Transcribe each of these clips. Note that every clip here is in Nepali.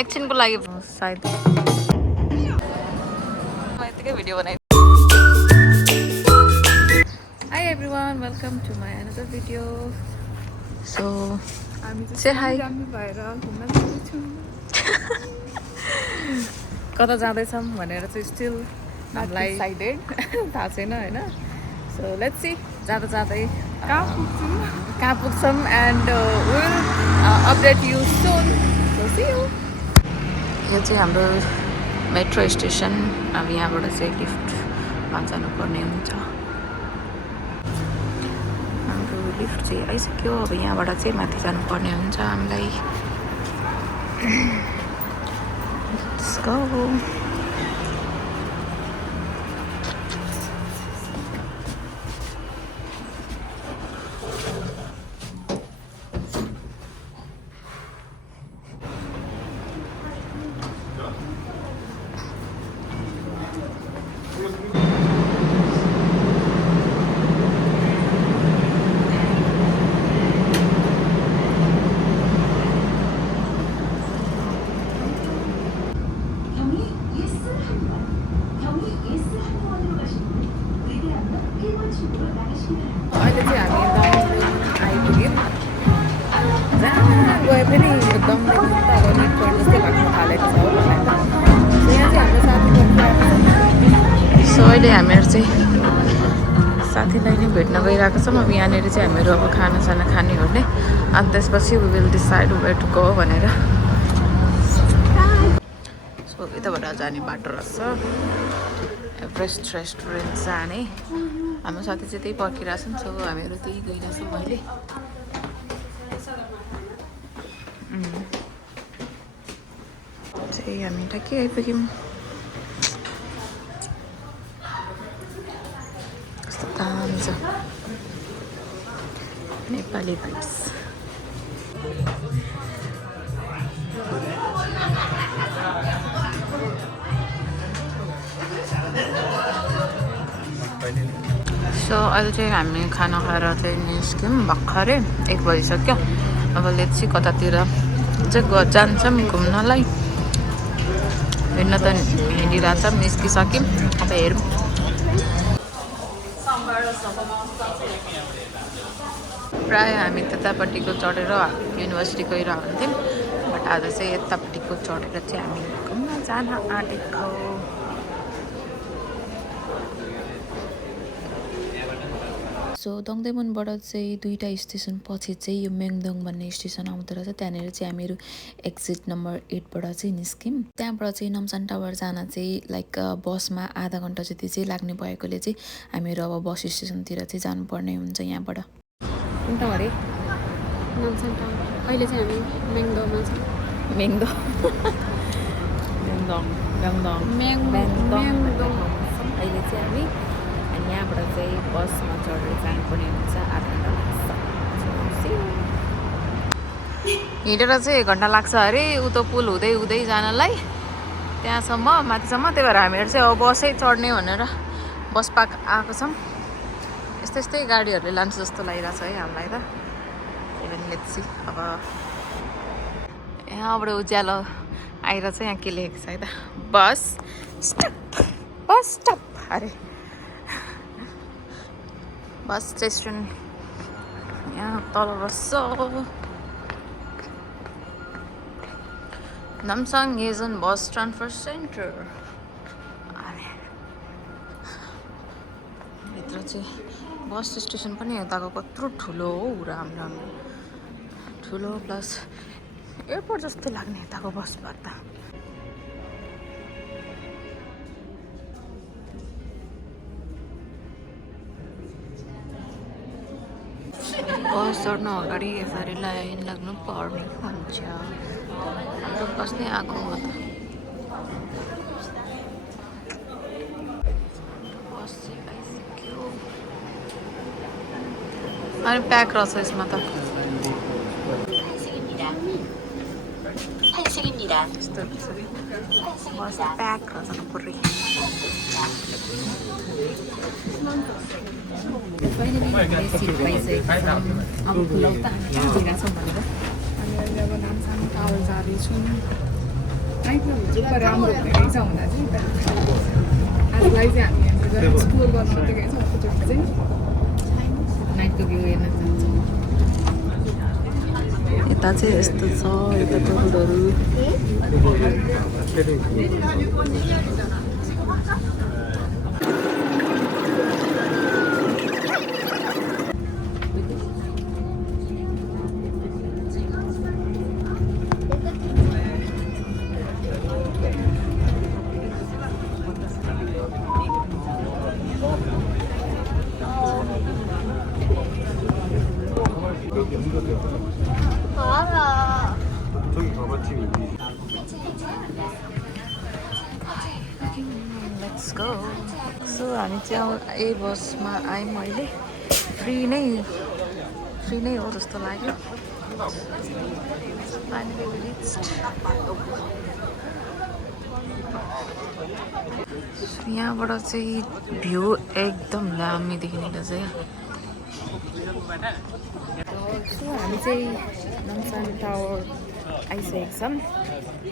एकछिनको लागि सायद यतिकै भिडियो बनाइ Hi everyone, welcome to my another video. So, say hi. कता जाँदैछौँ भनेर चाहिँ स्टिल हामीलाई एक्साइटेड थाहा छैन हैन. So let's see. जाँदा जाँदै कहाँ पुग्छौँ and we'll update you soon. So see you. यो चाहिँ हाम्रो मेट्रो स्टेसन. अब यहाँबाट चाहिँ लिफ्टमा जानुपर्ने हुन्छ. हाम्रो लिफ्ट चाहिँ आइसक्यो. अब यहाँबाट चाहिँ माथि जानुपर्ने हुन्छ हामीलाई. Let's go. अहिले चाहिँ हामी दमलिङ आइपुग्यौँ. जहाँ गए पनि दमलिङ त अब नेट पोइन्ट जस्तै लाग्न थालेको छ हो. यहाँ चाहिँ हाम्रो साथी पर्खिरहेको छ. सो अहिले हामीहरू चाहिँ साथीलाई नै भेट्न गइरहेको छौँ. अब यहाँनिर चाहिँ हामीहरू अब खानासाना खाने गर्ने. अनि त्यसपछि we will decide where to go भनेर. सो यताबाट जाने बाटो रहेछ. एभरेस्ट रेस्टुरेन्ट जाने. हाम्रो साथी चाहिँ त्यही पर्खिरहेछन्. सो हामीहरू त्यही गइरहेछौँ अहिले. चाहिँ हामी ठ्याक्कै आइपुग्यौँ. कस्तो दामी छ नेपाली भाइब्स. सो अहिले चाहिँ हामी खाना खाएर चाहिँ निस्क्यौँ भर्खरै 1 बजिसक्यो. अब लेट्सी कतातिर चाहिँ जान्छौँ घुम्नलाई. हिँड्न त हिँडिरहेछौँ. निस्किसक्यौँ. अब हेरौँ. प्रायः हामी त्यतापट्टिको चढेर युनिभर्सिटी गइरहेको हुन्थ्यौँ. बट आज चाहिँ यतापट्टिको चढेर चाहिँ हामी घुम्न जान आँटेको. सो दङदेमनबाट चाहिँ 2टा स्टेसन पछि चाहिँ यो मेङदङ भन्ने स्टेसन आउँदो रहेछ. त्यहाँनिर चाहिँ हामीहरू एक्जिट नम्बर 8बाट चाहिँ निस्क्यौँ. त्यहाँबाट चाहिँ नमसान टावर जान चाहिँ लाइक बसमा आधा घन्टा जति चाहिँ लाग्ने भएकोले चाहिँ हामीहरू अब बस स्टेसनतिर चाहिँ जानुपर्ने हुन्छ यहाँबाट. कुन ठाउँ अरे? नमसान टावर. अहिले चाहिँ हामी मेङदङमा छौँ. मेङदङ अहिले चाहिँ हामी अनि यहाँबाट चाहिँ बसमा चढेर जानुपर्ने हुन्छ. आधा घन्टा लाग्छ. हिँडेर चाहिँ 1 घन्टा लाग्छ अरे उतो पुल हुँदै हुँदै जानलाई त्यहाँसम्म माथिसम्म. त्यही भएर हामीहरू चाहिँ अब बसै चढ्ने भनेर बस पार्क आएको छौँ. यस्तै यस्तै गाडीहरूले लान्छ जस्तो लागिरहेछ है हामीलाई त. लेट्सी. अब यहाँबाट उज्यालो आएर चाहिँ यहाँ के लेखेको छ है त. बस स्टप अरे बस स्टेसन यहाँ तल बस्छ. Namsan is an bus transfer centre. भित्र चाहिँ बस स्टेसन पनि यताको कत्रो ठुलो हो. राम्रो ठुलो प्लस एयरपोर्ट जस्तै लाग्ने यताको बस भर्दा. बस चढ्नु अगाडि यसरी लाइन लाग्नु पर्ने हुन्छ. हाम्रो बस नै आएको हो त. बस चाहिँ आइसक्यो. अनि प्याक रहेछ यसमा त. यस्तो बस प्याक रहेछ पुरै. सिट पाइसकेको छ. अब खुलाउ त हामी कहाँ गइरहेछौँ भनेर. हामी अहिले अब नामसाङ टावर जाँदैछौँ. नाइटको भिउ राम्रो हुने रहेछ भन्दा चाहिँ आजलाई चाहिँ हामी यहाँनिर एक्सप्लोर गर्न मात्रै गएछौँ अर्कोचोटि चाहिँ नाइटको भ्यू हेर्न चाहन्छौँ यता चाहिँ यस्तो छ यता रोडहरू 저기 가봤지 우리. लेट्स गो सो हामी चाहिँ यही बसमा आयौँ अहिले फ्री नै हो जस्तो लाग्यो यहाँबाट चाहिँ भ्यू एकदम दामी देखिने रहेछ हामी चाहिँ नमसान टावर आइसकेको छौँ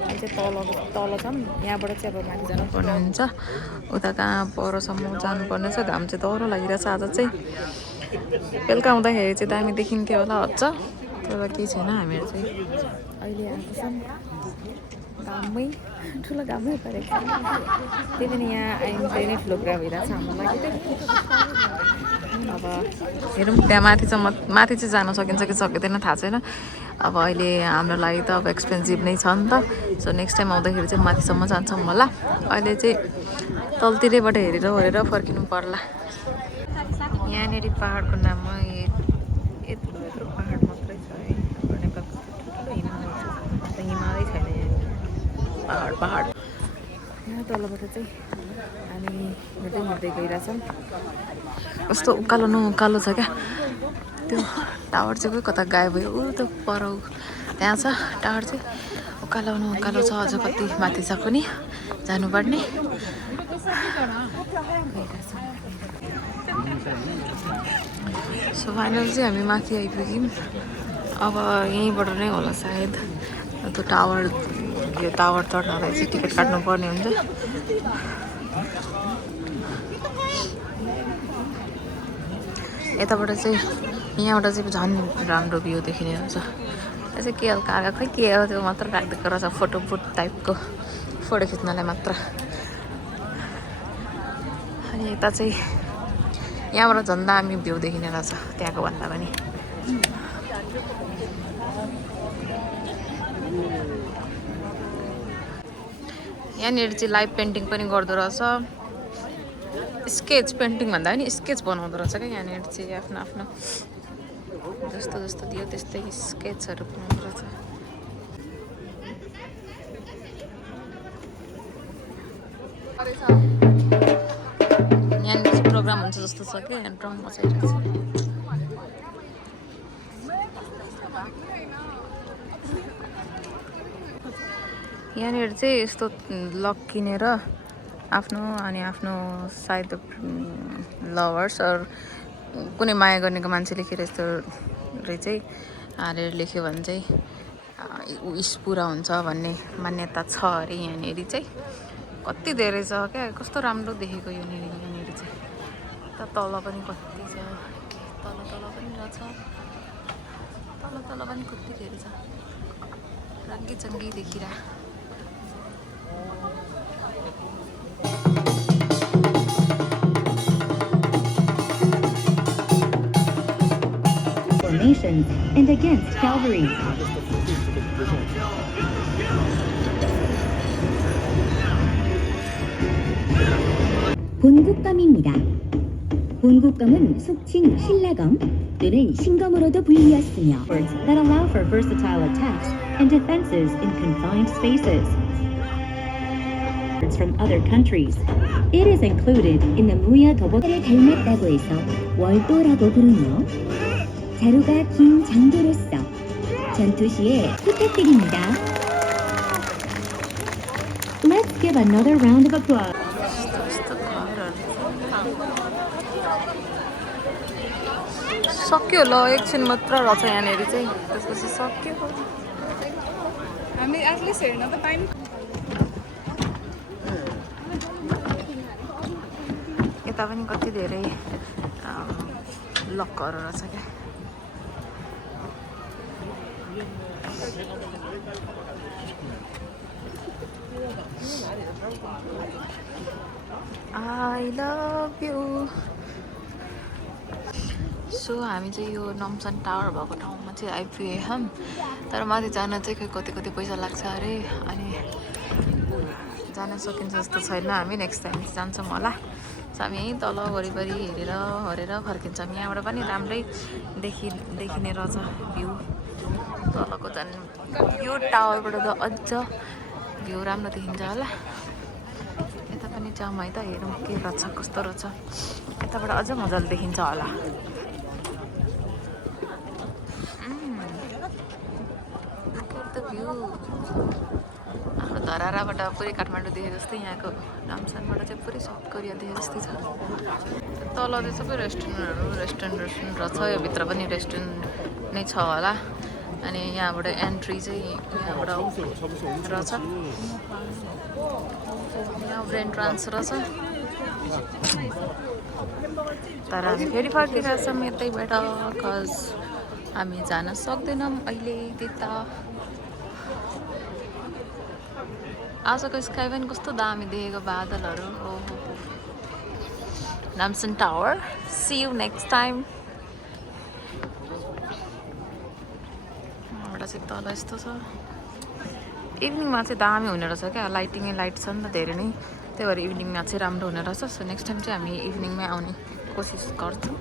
हामी चाहिँ तल छौँ यहाँबाट चाहिँ अब माथि जानुपर्ने हुन्छ उता कहाँ परसम्म जानुपर्ने छ घाम चाहिँ दह्रो लागिरहेछ आज चाहिँ बेलुका आउँदाखेरि चाहिँ दामी देखिन्थ्यो होला हच्छ तर केही छैन हामीहरू चाहिँ अहिले आएको छौँ घाममै ठुलो घामै परेको छ त्यही पनि यहाँ आइनु चाहिँ नै ठुलो कुरा भइरहेछ हाम्रो लागि अब हेरौँ त्यहाँ माथि चाहिँ जान सकिन्छ कि सकिँदैन थाहा छैन अब अहिले हाम्रो लागि त अब एक्सपेन्सिभ नै छ नि त सो नेक्स्ट टाइम आउँदाखेरि चाहिँ माथिसम्म जान्छौँ होला अहिले चाहिँ तलतिरैबाट हेरेर फर्किनु पर्ला यहाँनिर पहाडको नाममा यत्रो पहाड मात्रै छ है नेपालको ठुलो हिमालय छैन यहाँ पहाड यहाँ तलबाट चाहिँ हामी हिँड्दै गइरहेछौँ कस्तो उकालो न उकालो छ क्या त्यो टावर चाहिँ कोही कता गायब भयो ऊ त्यो पर त्यहाँ छ टावर चाहिँ उकालो न उकालो छ अझ कति माथि छ पनि जानुपर्ने सो फाइनल चाहिँ हामी माथि आइपुग्यौँ अब यहीँबाट नै होला सायद त्यो टावर चढ्नलाई चाहिँ टिकट काट्नुपर्ने हुन्छ यताबाट चाहिँ यहाँबाट चाहिँ झन् राम्रो भ्यू देखिने रहेछ यो चाहिँ के हल्का हल्का खै के हो त्यो मात्र राखिदिएको रहेछ फोटो बुट टाइपको फोटो खिच्नलाई मात्र अनि यता चाहिँ यहाँबाट झन् दामी भ्यू देखिने रहेछ त्यहाँको भन्दा पनि यहाँनिर चाहिँ लाइभ पेन्टिङ पनि गर्दो रहेछ स्केच पेन्टिङ भन्दा पनि स्केच बनाउँदो रहेछ क्या यहाँनिर चाहिँ आफ्नो आफ्नो जस्तो दियो त्यस्तै स्केचहरू बनाउँदो रहेछ यहाँनिर चाहिँ प्रोग्राम हुन्छ जस्तो छ क्या यहाँ ड्रम बजाइरहेको छ यहाँनिर चाहिँ यस्तो लक किनेर आफ्नो सायद लभर्स कुनै माया गर्नेको मान्छे लेखेर यस्तो चाहिँ हालेर लेख्यो भने चाहिँ विस पुरा हुन्छ भन्ने मान्यता छ अरे यहाँनिर चाहिँ कति धेरै छ क्या कस्तो राम्रो देखेको यहाँनिर चाहिँ तल पनि कति छ तल पनि रहेछ तल पनि कति धेरै छ रङ्गी चङ्गी देखिरह and against Calvary. 본국검입니다. 본국검은 속칭 신라검 또는 신검으로도 불리었으며 that allow for versatile attacks and defenses in confined spaces. From other countries, it is included in the 무야 도보를 닮았다고 해서 월도라고 부르며 자루가 긴 장도로서 전투 시에 부탁드립니다. Let's give another round of applause. सक्यो ल एकछिन मात्र रहेछ यहाँनिर चाहिँ त्यसपछि सक्यो हामी एटलिस्ट हेर्न त पाइन् यता पनि कति धेरै लकहरू रहेछ क्या I love you सो हामी चाहिँ यो नम्सन टावर भएको ठाउँमा चाहिँ आइपुगे हम तर माथि जान चाहिँ खै कति कति पैसा लाग्छ अरे अनि जान सकिन्छ जस्तो छैन हामी नेक्स्ट टाइम चाहिँ जान्छौँ होला सो हामी यहीँ तल वरिपरि हेरेर फर्किन्छौँ यहाँबाट पनि राम्रै देखिने रहेछ भ्यू तलको झन् यो टावरबाट त अझ भ्यू राम्रो देखिन्छ होला यता पनि जाउँ है त हेरौँ के रहेछ कस्तो रहेछ यताबाट अझ मजाले देखिन्छ होला भ्यू हाम्रो धराराबाट पुरै काठमाडौँ देखे जस्तै यहाँको नामसानबाट चाहिँ पुरै साउथ कोरिया देखे जस्तै छ तल चाहिँ सबै रेस्टुरेन्ट रहेछ यो भित्र पनि रेस्टुरेन्ट नै छ होला अनि यहाँबाट एन्ट्री चाहिँ यहाँबाट रहेछ यहाँबाट एन्ट्रान्स रहेछ तर हामी फेरि फर्किरहेछौँ यतैबाट कज हामी जान सक्दैनौँ अहिले त्यता आजको स्काई पनि कस्तो दामी देखेको बादलहरू ओहो Namsan tower see you next time एउटा चाहिँ तल यस्तो छ इभिनिङमा चाहिँ दामी हुने रहेछ क्या लाइटिङ लाइट छ नि त धेरै नै त्यही भएर इभिनिङमा चाहिँ राम्रो हुने रहेछ सो नेक्स्ट टाइम चाहिँ हामी इभिनिङमै आउने कोसिस गर्छौँ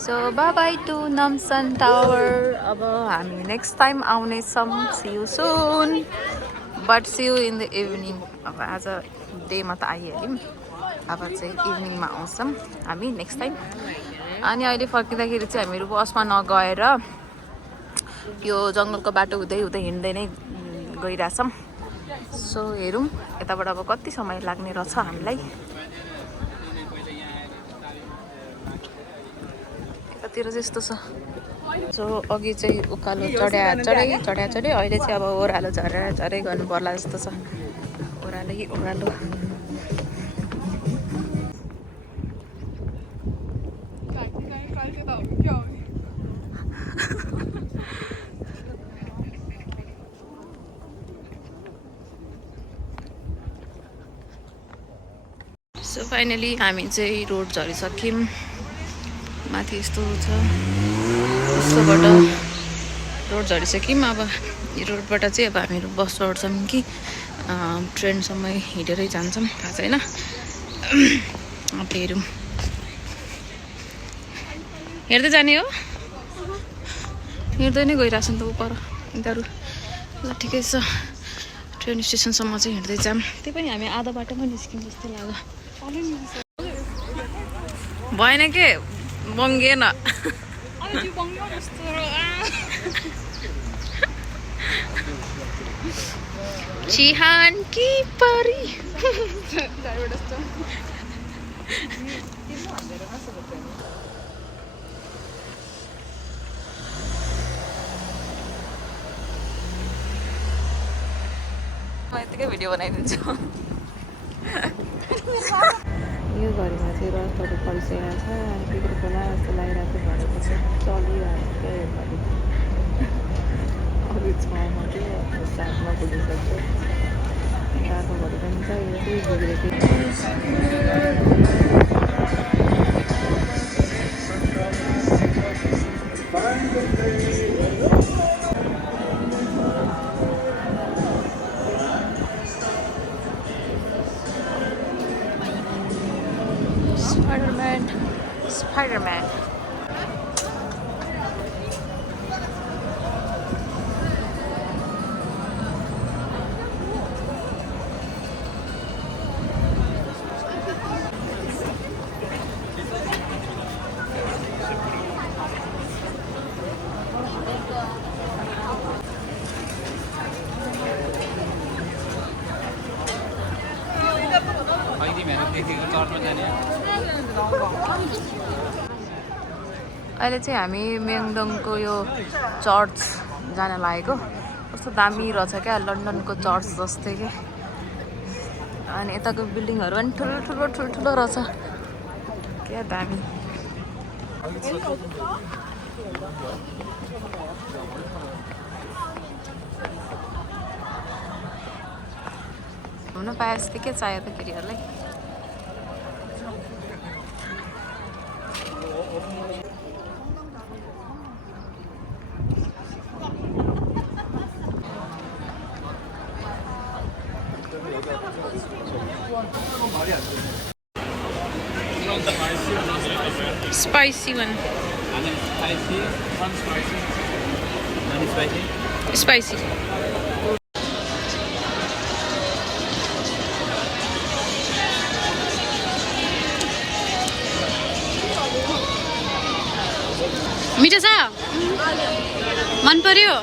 so bye bye to Namsan tower अब हामी नेक्स्ट टाइम आउनेछौँ see you soon but see you in the evening अब आज डेमा त आइहाल्यौँ अब चाहिँ इभिनिङमा आउँछौँ हामी नेक्स्ट टाइम अनि अहिले फर्किँदाखेरि चाहिँ हामीहरू बसमा नगएर यो जङ्गलको बाटो हुँदै हिँड्दै नै गइरहेछौँ सो हेरौँ यताबाट अब कति समय लाग्ने रहेछ हामीलाई यतातिर चाहिँ यस्तो छ सो अघि चाहिँ उकालो चढ्या अहिले चाहिँ अब ओह्रालो झरै गर्नु पर्ला जस्तो छ ओह्रालो सो फाइनली हामी चाहिँ रोड झरिसक्यौँ माथि यस्तो छ यस्तोबाट रोड झरिसक्यौँ अब यो रोडबाट चाहिँ अब हामीहरू बस चढ्छौँ कि ट्रेनसम्म हिँडेरै जान्छौँ थाहा छैन अब हेरौँ हेर्दै जाने हो हिँड्दै नै गइरहेछ नि त उपर यिनीहरू ल ठिकै छ ट्रेन स्टेसनसम्म चाहिँ हिँड्दै जाऊँ त्यही पनि हामी आधा बाटोमा निस्क्यौँ जस्तो लाग्यो भएन के बङ्गिएन चिहान कि परी म यतिकै भिडियो बनाइदिन्छु यो घरमा चाहिँ रथहरू फल्सिरहेको छ अनि पिक्रो खोला जस्तो लागिरहेको भनेको चाहिँ चलिरहेको क्या यो घरि अरू छमा चाहिँ साथमा पुगिसक्यो गएको घरि पनि छ यो चाहिँ बिग्रेको Spider-Man. अहिले चाहिँ हामी म्याङडङको यो चर्च जान लागेको कस्तो दामी रहेछ क्या लन्डनको चर्च जस्तै क्या अनि यताको बिल्डिङहरू पनि ठुलो रहेछ क्या दामी हुन पाए जस्तै के चाहियो त केटीहरूलाई Spicy one. Spicy, one spicy. None spicy. Spicy. मिठो छ मन पर्यो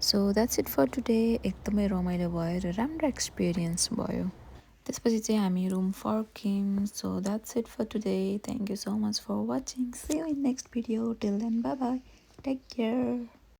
So that's it for today. एकदमै रमाइलो भयो र राम्रो एक्सपिरियन्स भयो त्यसपछि चाहिँ हामी room फर्क्यौँ So that's it for today. Thank you so much for watching. See you in next video. Till then, bye bye. Take care.